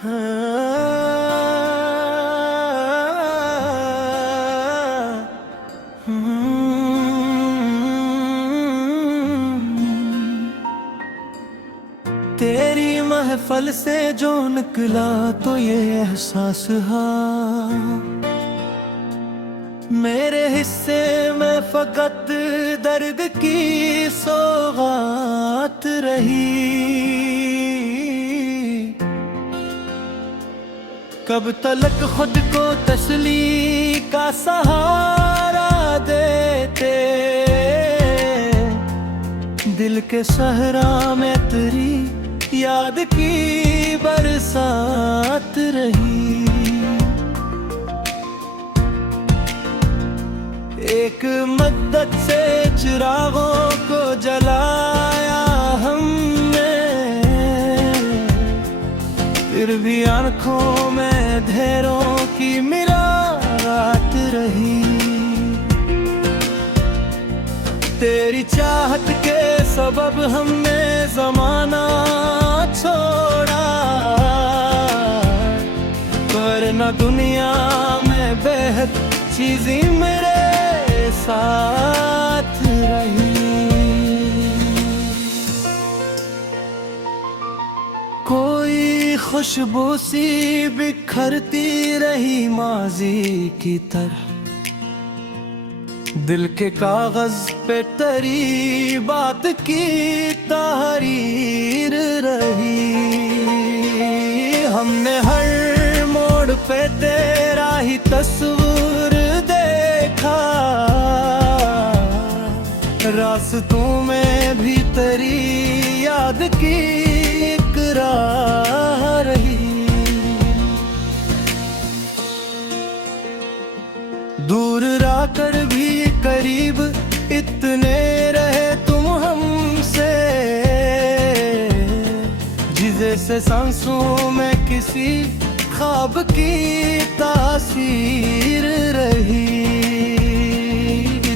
तेरी महफल से जो निकला तो ये एहसास मेरे हिस्से में फकत दर्द की सौगात रही। कब तलक खुद को तसली का सहारा देते, दिल के सहरा में तेरी याद की बरसात रही। एक मद्दत से चिरागों को जलाया हमने, फिर भी आंखों में अंधेरों की मिरात रही। तेरी चाहत के सबब हमने जमाना छोड़ा, पर न दुनिया में बेहद चीज़ें मेरे साथ रही। कोई खुशबू सी बिखरती रही माजी की तरह, दिल के कागज पे तेरी बात की तहरीर रही। हमने हर मोड़ पे तेरा ही तस्वीर देखा, रास्तों में भी तेरी याद की इकरार रही। दूर रहकर भी करीब इतने रहे तुम हमसे, जैसे सांसों में किसी ख्वाब की तासीर रही।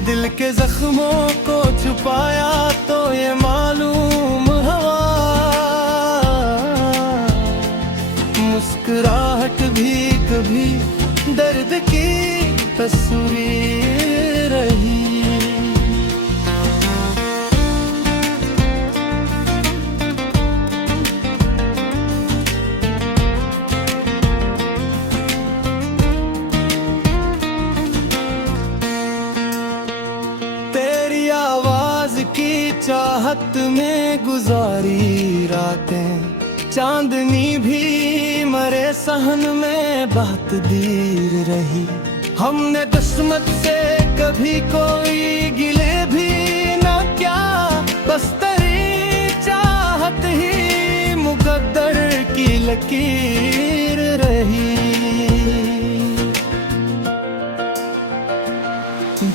दिल के जख्मों को छुपाया तो ये मालूम हुआ, मुस्कुराहट भी कभी दर्द की तस्वीर रही। तेरी आवाज की चाहत में गुजारी रातें, चांदनी भी मरे सहन में बहुत देर रही। हमने किस्मत से कभी कोई गिले भी न किया, बस तेरी चाहत ही मुकद्दर की लकीर रही।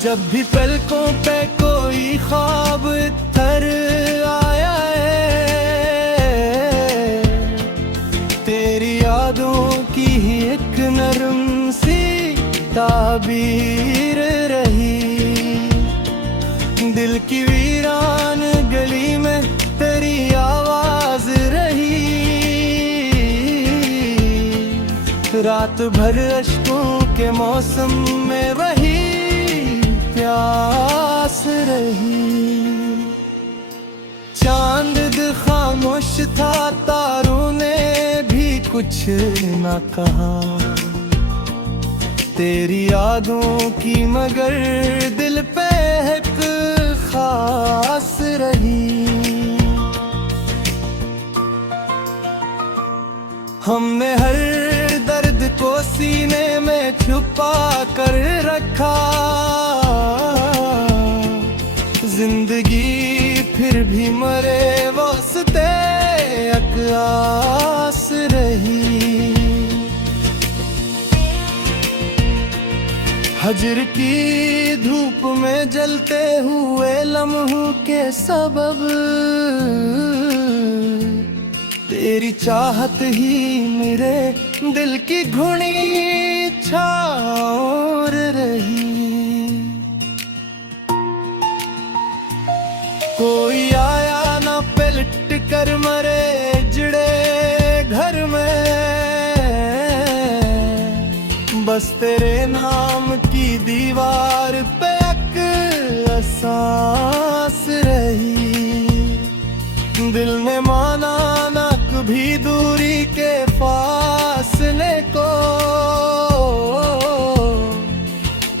जब भी पलकों पे कोई ख्वाब तर आया है, तेरी यादों की ही एक नरम सी ताबीर रही। दिल की वीरान गली में तेरी आवाज रही, रात भर अश्कों के मौसम में वही प्यास रही। चांद खामोश था, तारों ने भी कुछ न कहा, तेरी यादों की मगर दिल पे एक खास रही। हमने हर दर्द को सीने में छुपा कर रखा, जिंदगी फिर भी मरे वास्ते एक आस रही। हजर की धूप में जलते हुए लम्हों के सबब, तेरी चाहत ही मेरे दिल की घुनी छावर रही। कोई आया ना पलट कर मरे जड़े घर में, बस तेरे नाम की दीवार पे एक एहसास रही। दिल ने माना ना कभी दूरी के फासले को,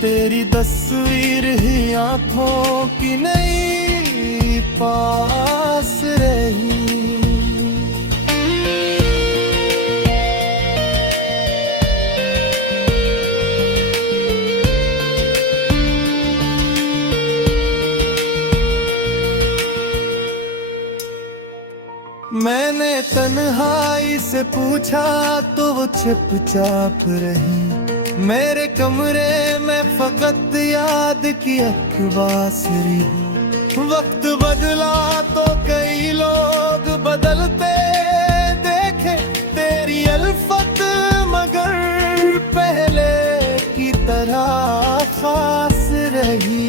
तेरी तस्वीर ही आंखों की नई पास रही। मैंने तन्हाई से पूछा तो वो चुपचाप रही। मेरे कमरे में फकत याद की अखबास रही। वक्त बदला तो कई लोग बदलते देखे, तेरी अल्फत मगर पहले की तरह खास रही।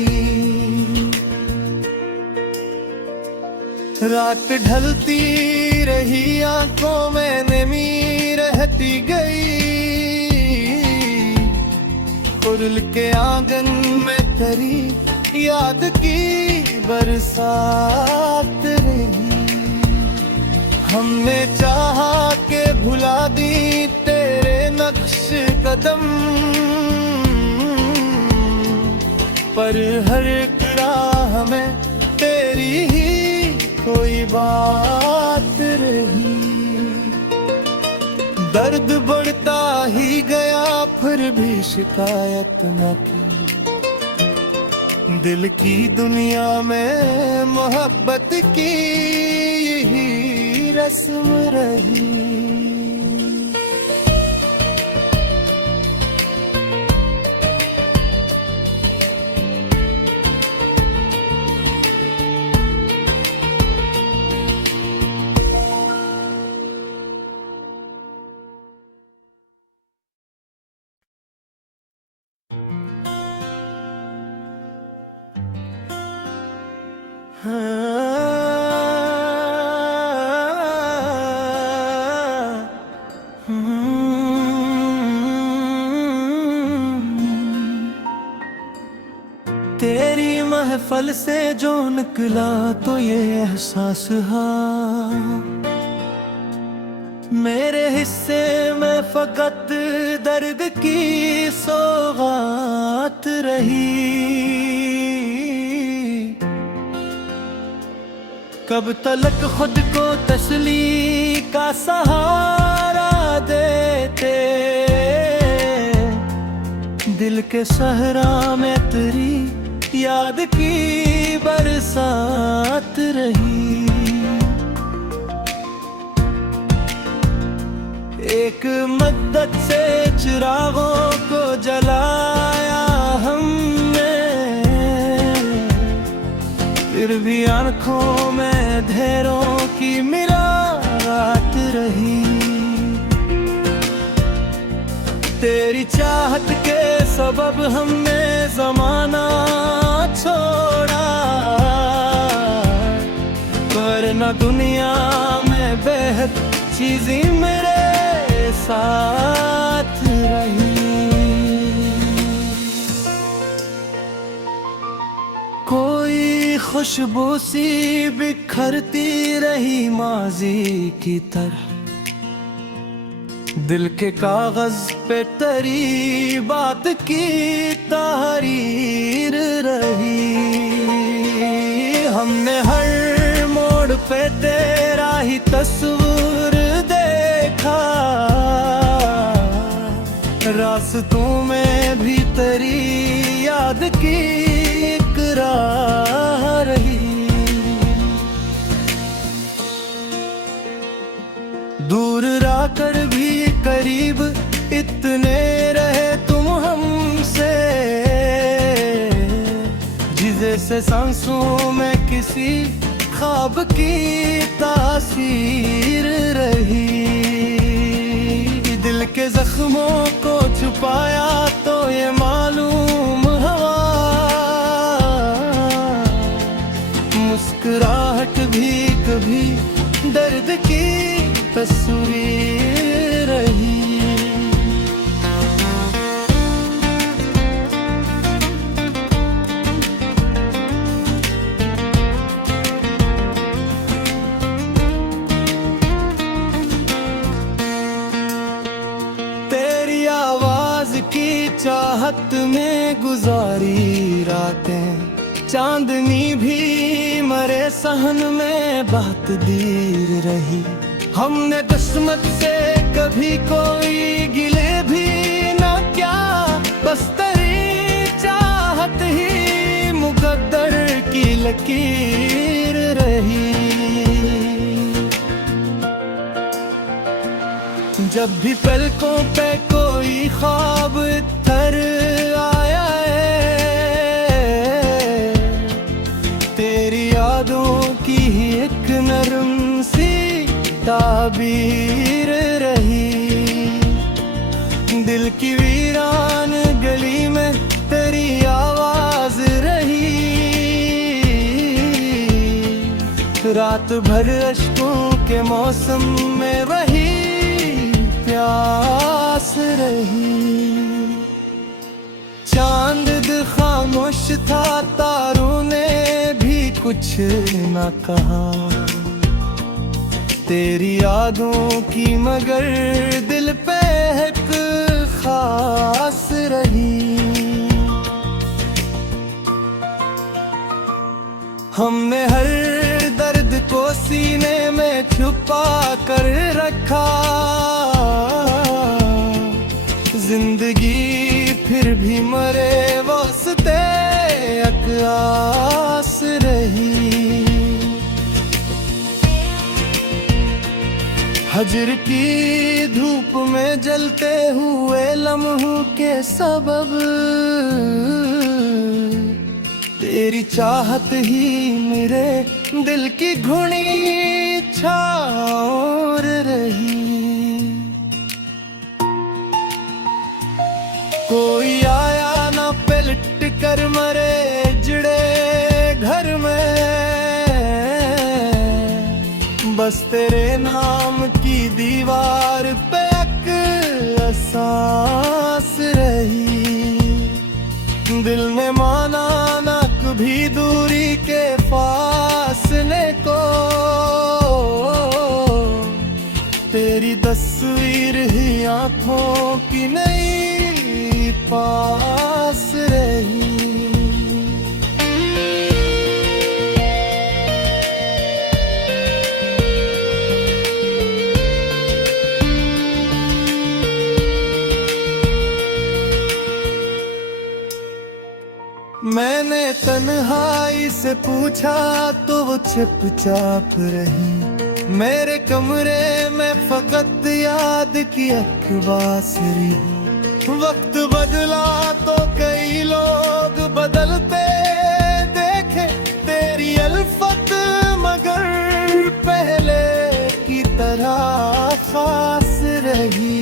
रात ढलती रही आंखों में नमी रहती गई। खुरल के आंगन में तेरी याद की बरसात रही। हमने चाहा के भुला दी तेरे नक्श कदम, पर हर राह में तेरी ही कोई बात रही। दर्द बढ़ता ही गया फिर भी शिकायत न की। दिल की दुनिया में मोहब्बत की यही रस्म रही। तेरी महफल से जो निकला तो ये एहसास हाँ, मेरे हिस्से में फकत दर्द की सौगात रही। कब तलक खुद को तसली का सहारा देते, दिल के सहरा में तेरी याद की बरसात रही। एक मद्दत से चिरागों को जलाया हमने, फिर भी आंखों में अंधेरों की मिलावट रही। तेरी चाहत के सबब हमने जमाना छोड़ा, पर न दुनिया में बेहद चीज़ें मेरे साथ रही। कोई खुशबू सी बिखरती रही माजी की तरह, दिल के कागज पे तेरी बात की तहरीर रही। हमने हर मोड़ पे तेरा ही तस्वीर देखा, रास्तों में भी तेरी याद की इकरार रही। दूर रहकर भी करीब इतने रहे तुम हमसे, जैसे सांसों में किसी ख्वाब की तासीर रही। दिल के जख्मों को छुपाया तो ये मालूम हुआ, मुस्कुराहट भी कभी दर्द की तस्वीर रही। चांदनी भी मरे सहन में बात दीर रही। हमने किस्मत से कभी कोई गिले भी ना क्या, बस तेरी चाहत ही मुकद्दर की लकीर रही। जब भी पलकों पे कोई ख्वाब तर आया है, तेरी यादों की ही एक नरम सी ताबीर रही। दिल की वीरान गली में तेरी आवाज रही। रात भर अश्कों के मौसम में वही प्यास रही। चांद खामोश था, तारों ने भी कुछ न कहा। तेरी यादों की मगर दिल पे एक खास रही। हमने हर दर्द को सीने में छुपा कर रखा। जिंदगी फिर भी मरे वास्ते एक आस रही। हजर की धूप में जलते हुए लम्हों के सबब तेरी चाहत ही मेरे दिल की घुनी छाओर रही। कोई आया ना पलट कर मरे जड़े घर में, बस तेरे नाम की दीवार पे एक एहसास रही। दिल ने माना ना कभी दूरी के फासले को, तेरी तस्वीर ही आंखों की नई पास रही। मैंने तन्हाई से पूछा तो वो चुपचाप रही। मेरे कमरे में फकत याद की अखबासरी। वक्त बदला तो कई लोग बदलते देखे, तेरी अल्फत मगर पहले की तरह खास रही।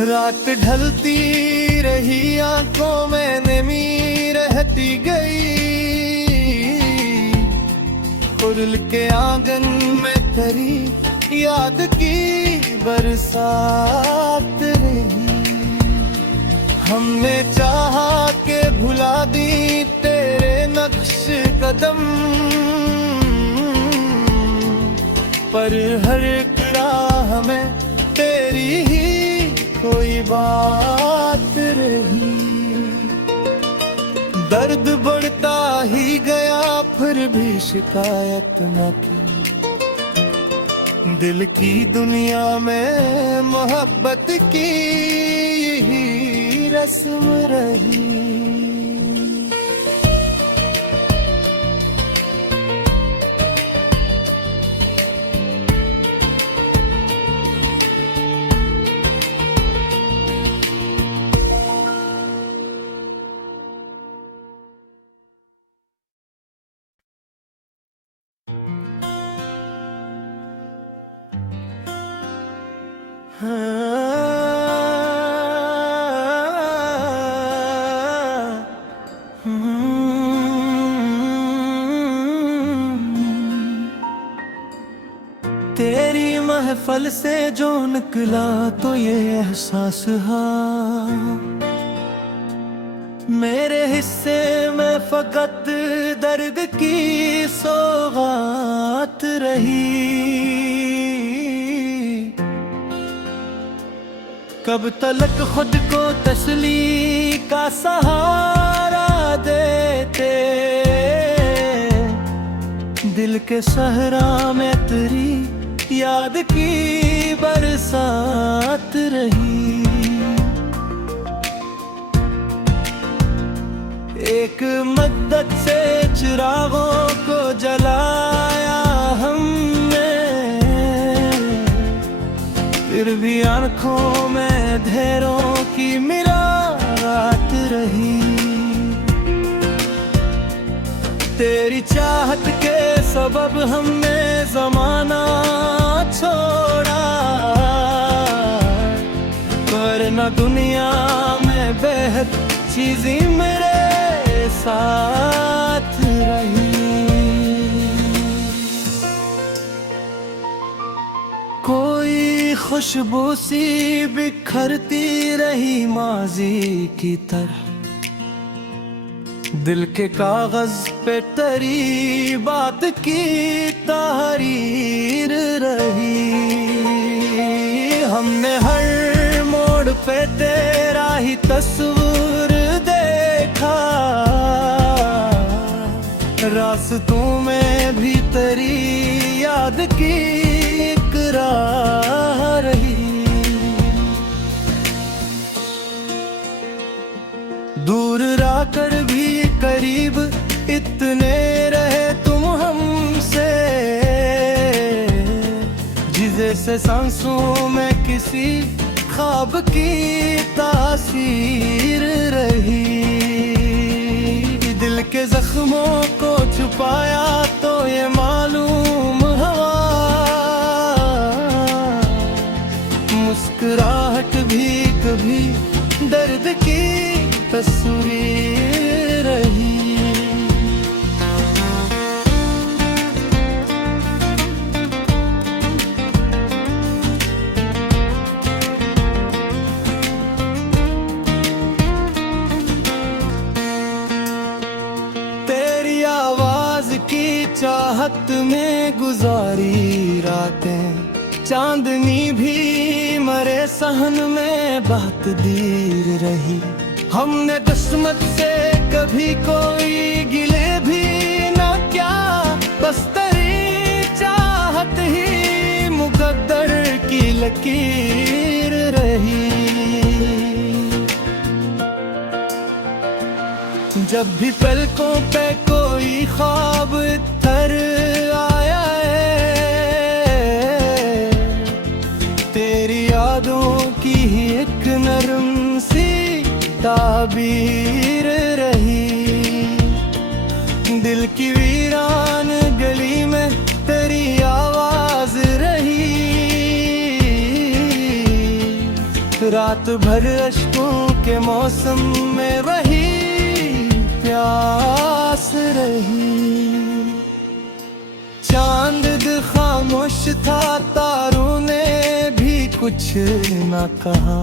रात ढलती रही, आंखों में नमी रहती गई। खुल के आंगन में तेरी याद की बरसात रही। हमने चाहा के भुला दी तेरे नक्श कदम, पर हर राह में तेरी ही कोई बात रही। दर्द बढ़ता ही गया फिर भी शिकायत न की। दिल की दुनिया में मोहब्बत की यही रस्म रही। तेरी महफल से जो निकला तो ये एहसास हाँ, मेरे हिस्से में फकत दर्द की सौगात रही। कब तलक खुद को तसली का सहारा देते, दिल के सहरा में तेरी याद की बरसात रही। एक मद्दत से चिरागों को जलाया हमने, फिर भी आंखों में अंधेरों की मिरात रही। तेरी चाहत के सबब हमने जमाना छोड़ा, पर न दुनिया में बेहद चीज़ें मेरे साथ रही। कोई खुशबू सी बिखरती रही माजी की तरह, दिल के कागज पे तेरी बात की तहरीर रही। हमने हर मोड़ पे तेरा ही तस्वीर देखा, रास्तों में भी तेरी याद की इकरार रही। दूर रहकर भी करीब इतने रहे तुम हमसे, जैसे सांसों में किसी ख्वाब की तासीर रही। दिल के जख्मों को छुपाया तो ये मालूम हुआ, मुस्कुराहट भी कभी दर्द की तस्वीर रही। तेरी आवाज की चाहत में गुजारी रातें, चांदनी भी मरे सहन में बहुत देर रही। हमने किस्मत से कभी कोई गिले भी न किया, बस तेरी चाहत ही मुकद्दर की लकीर रही। जब भी पलकों पे कोई ख्वाब थर आया है, तेरी यादों की ही एक नरम सी ताबीर रही। दिल की वीरान गली में तेरी आवाज रही, रात भर अश्कों के मौसम में वही प्यास रही। चांद खामोश था, तारों ने भी कुछ न कहा,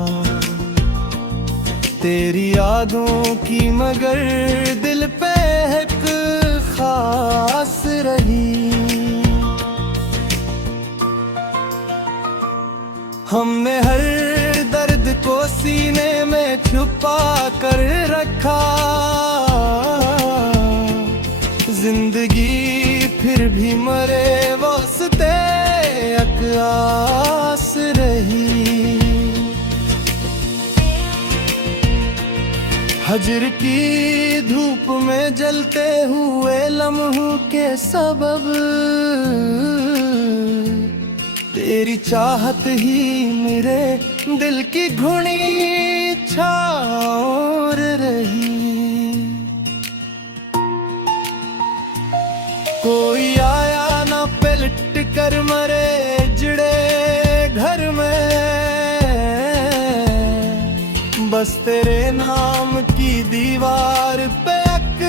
तेरी यादों की मगर दिल पे एक खास रही। हमने हर दर्द को सीने में छुपा कर रखा, जिंदगी फिर भी मरे वास्ते एक आस रही। हजर की धूप में जलते हुए लम्हों के सबब, तेरी चाहत ही मेरे दिल की घुनी छावर रही। कोई आया ना पलट कर मरे जड़े घर में, बस तेरे नाम की दीवार पे एक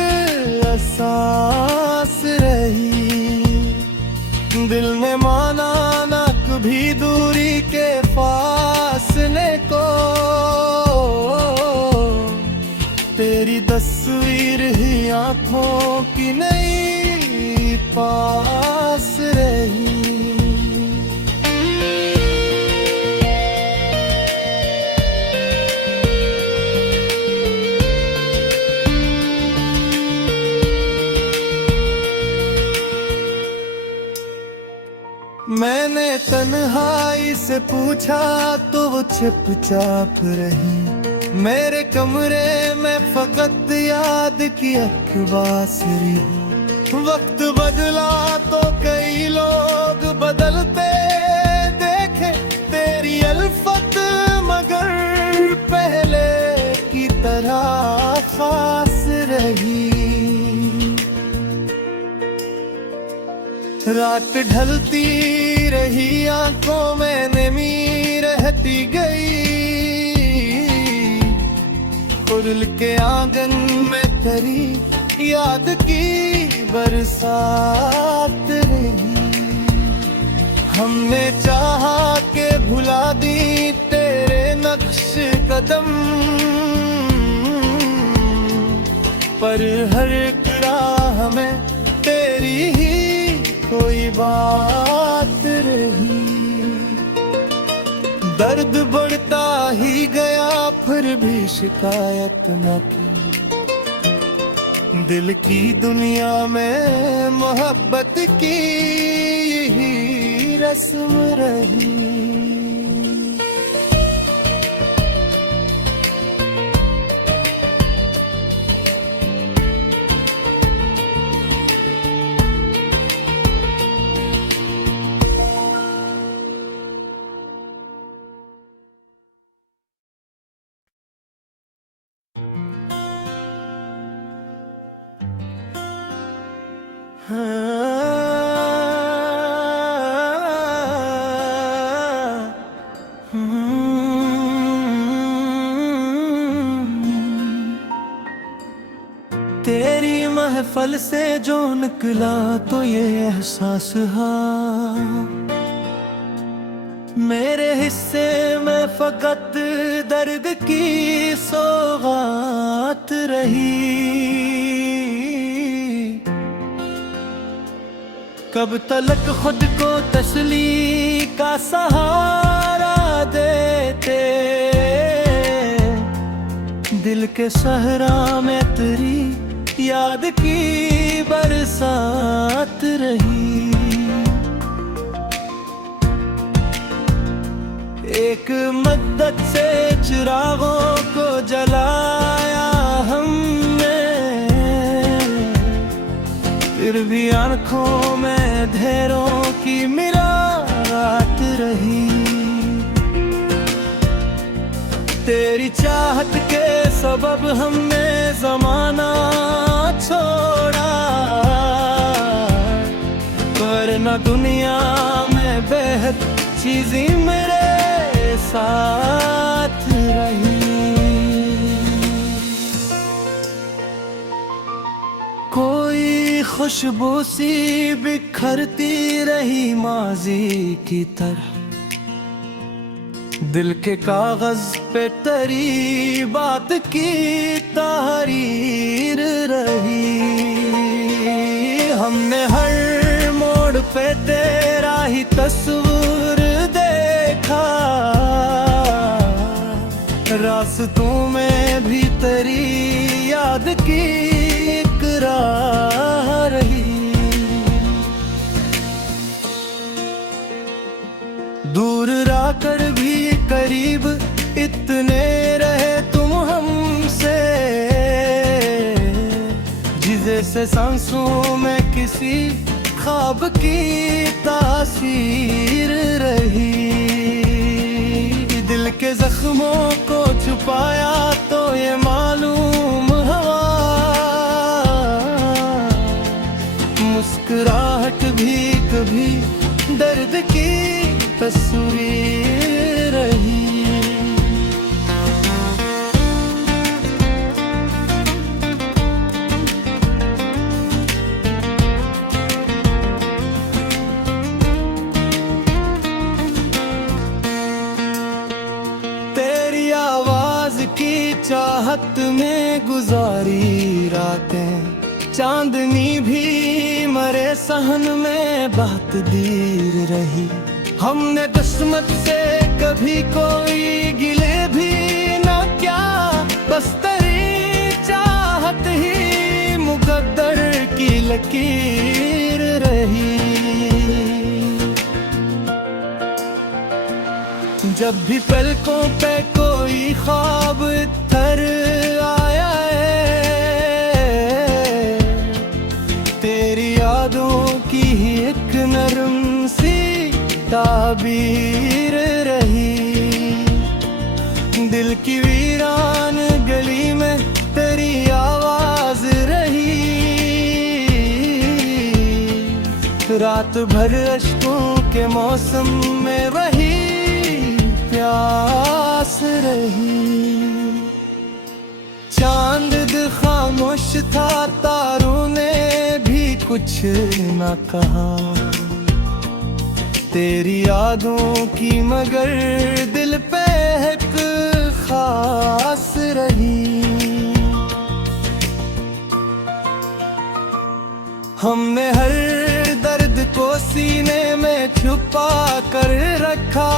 एहसास रही। दिल ने माना ना कभी दूरी के फासले को, तेरी तस्वीर ही आंखों की नई पास रही। तन्हाई से पूछा तो वो चुपचाप रही। मेरे कमरे में फकत याद की अखबास रही। वक्त बदला तो कई लोग बदलते देखे तेरी अल्फत, मगर पहले की तरह खास रही। रात ढलती रही, आंखों में नमी रहती गई। खुल के आंगन में तेरी याद की बरसात रही। हमने चाहा के भुला दी तेरे नक्श कदम, पर हर राह में तेरी ही कोई बात रही। दर्द बढ़ता ही गया फिर भी शिकायत न की। दिल की दुनिया में मोहब्बत की यही रस्म रही। तेरी महफल से जो निकला तो ये एहसास हा, मेरे हिस्से में फकत दर्द की सौगात रही। कब तलक खुद को तसली का सहारा देते, दिल के सहरा में तेरी याद की बरसात रही। एक मद्दत से चिरागों को जलाया हमने, फिर भी आंखों में अंधेरों की मिरात रही। तेरी चाहत के सबब हमने जमाना छोड़ा, पर न दुनिया में बेहद चीज़ें मेरे साथ रही। कोई खुशबू सी बिखरती रही माजी की तरह, दिल के कागज पे तेरी बात की तहरीर रही। हमने हर मोड़ पे तेरा ही तस्वीर देखा, रास्तों में भी तेरी याद की इकरार रही। दूर रहकर भी करीब इतने रहे तुम हमसे, जैसे सांसों में किसी ख्वाब की तासीर रही। दिल के जख्मों को छुपाया तो ये मालूम हुआ, मुस्कुराहट भी कभी दर्द की तस्वीर रही। तेरी आवाज की चाहत में गुजारी रातें, चांदनी भी मरे सहन में बहुत देर रही। हमने किस्मत से कभी कोई गिले भी न क्या, बस तेरी चाहत ही मुकद्दर की लकीर रही। जब भी पलकों पे कोई ख्वाब थर आया है, तेरी यादों की ही एक नरम सी ताबीर रही। दिल की वीरान गली में तेरी आवाज रही। रात भर अश्कों के मौसम में वही प्यास रही। चांद खामोश था, तारों ने भी कुछ न कहा। तेरी यादों की मगर दिल पे एक खास रही। हमने हर दर्द को सीने में छुपा कर रखा।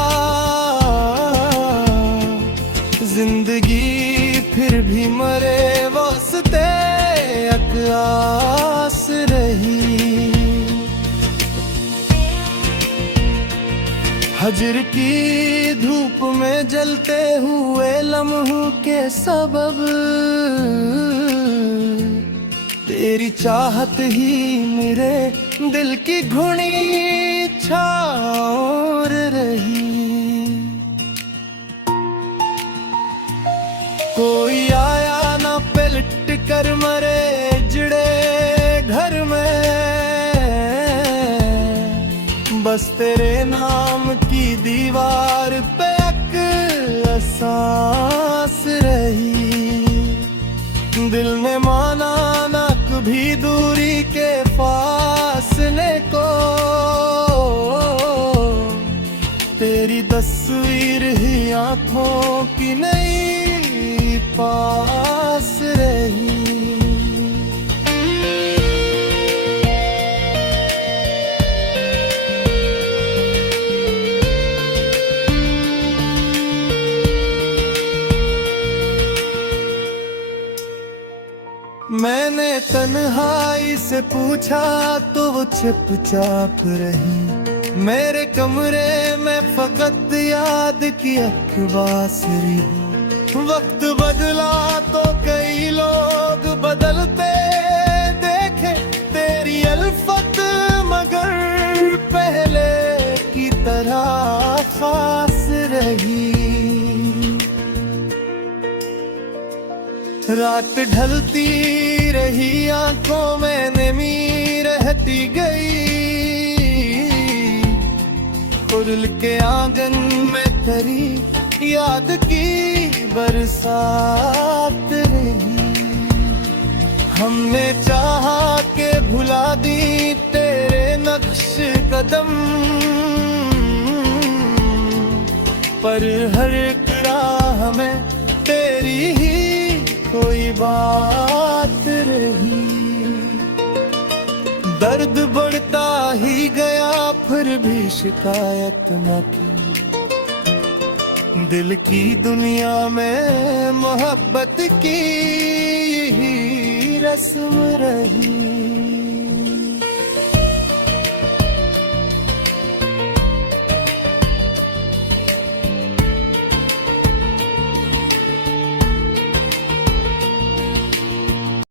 जिंदगी फिर भी मरे वास्ते एक आस रही। हजर की धूप में जलते हुए लम्हों के सबब तेरी चाहत ही मेरे दिल की घुनी छाओर रही। कोई आया ना पलट कर मरे जड़े घर में, बस तेरे नाम की दीवार पे एक एहसास रही। दिल ने माना ना कभी दूरी के फासले को, तेरी तस्वीर ही आंखों की नई पास रही। मैंने तन्हाई से पूछा तो वो चुपचाप रही। मेरे कमरे में फकत याद की अखबासरी। वक्त बदला तो कई लोग बदलते देखे, तेरी अल्फत मगर पहले की तरह खास रही। रात ढलती रही, आंखों में नमी रहती गई। खुल के आंगन में तेरी याद की बरसात रही। हमने चाहा के भुला दी तेरे नक्श कदम, पर हर राह में तेरी ही कोई बात रही। दर्द बढ़ता ही गया फिर भी शिकायत न की। दिल की दुनिया में मोहब्बत की यही रस्म रही।